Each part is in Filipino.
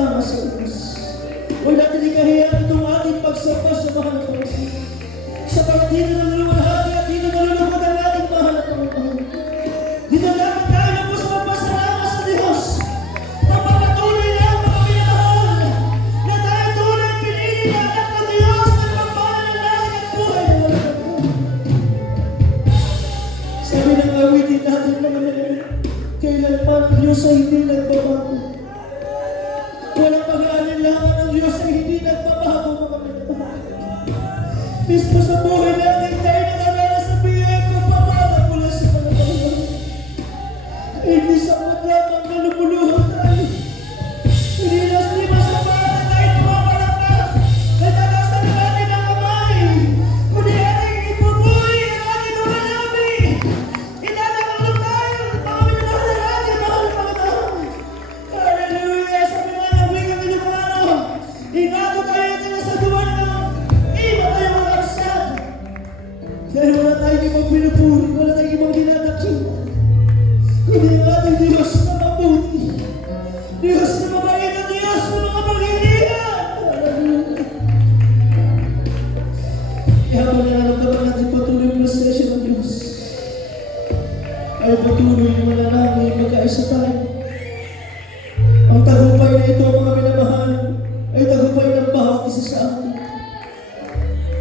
magpasalamat sa Diyos. Huwag natin ikahiyan itong ating pagsamba sa mahal na Panginoon. Sapagat dito na luluwalhati at dito na lulubog ang ating mahal na Panginoon. Dito dapat tayo na po sa magpasalamat sa Diyos. Magpapatuloy lang mga minamahal na tayo tunay pinili na anak ng Diyos na magpapalalaman at buhay na walang hanggan. Sabi ng awitin natin mga minamahal, kailanman ang Diyos ay hindi nagbabago. Walang pag-aalinlangan ang Diyos ay hindi nagbabago mga minamahal. Mismo sa buhay natin tayo nakaranas sa biyaya pagpapala mula sa mga Panginoon. Hindi sa lamang na lumuluhan tayo. Hindi basta para tayo tumapalakpak. Natatasan natin ang kamay. Kundi ating ipupuloy ang ating umalami. Ilalakang tayo. Mga minamahal na ating mahal mga tao. Hallelujah! Sabi nga ng wikang Ilocano, ingato tayo sa duwan ng iba tayo mga kapsad. Dahil wala tayong ibang pinupuri, wala tayong ibang dinadakil. Kundi ang ating Diyos na mabuti. Diyos na mabait at Diyos na mga paghihiyan. Hallelujah! Habang nararamdaman natin patuloy ang presensya ng Diyos, ay patuloy na manalangin magkaisa tayo. Ang tagumpay na ito, mga minamahal, ay tagumpay ng bawat isa sa atin.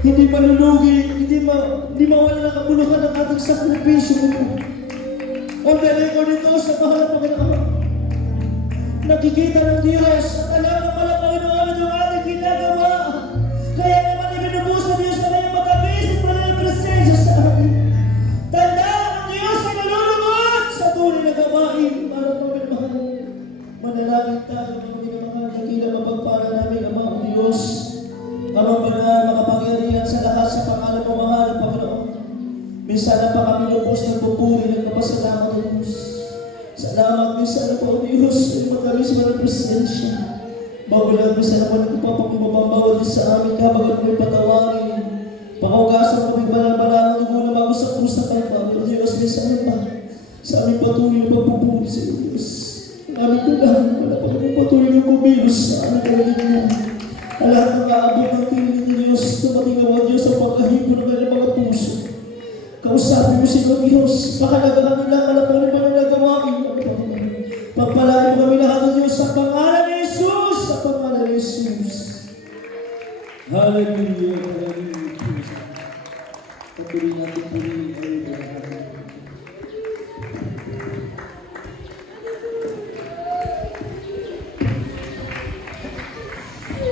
Hindi malulugi, hindi mawala ng kabuluhan ng ating sakripisyo. On the record ito sa mahal na Panginoon, nakikita ng Diyos at alam ng mahal na Panginoon ang ating ginagawa. Kaya naman ibinubos ng Diyos na kayong magkabis at malang presensya sa atin. Tandaan ang Diyos ay nalulungkot sa tunay na gawain para pagmamahal. Manalangin tayo ng mga nakikita mapagpala namin ang mga Diyos. Amang banal, makapangyarihan sa lahat sa pangalan mo, mahal na Panginoon. Minsan na pa kami lubos ng pupuri ng kapasalamat ng Diyos. Salamat minsan na po, Diyos, ay matamis mo ng presensya. Bagulang minsan na po ng papakibabawal sa amin kapag may patawarin. Pangugasan kami balang-balang ng muna bago sa krus na kayo. Diyos, minsan na pa sa aming patuloy na pagpupuri sa Diyos. Aming tulang, wala pa kami patuloy na kumilos sa aming kaligyan. Ang lahat ng kaabot ng piling ng Diyos, tumating ang Diyos sa pagkahipon ng kanyang mga puso. Kausapin mo sila, Diyos, pakalagahan nila ang alapanin mo ng nagawain. Pagpalain mo kami lahat ng Diyos sa pangalan ni Jesus, sa pangalan ni Jesus. Hallelujah, hallelujah. Patuloy natin purihin.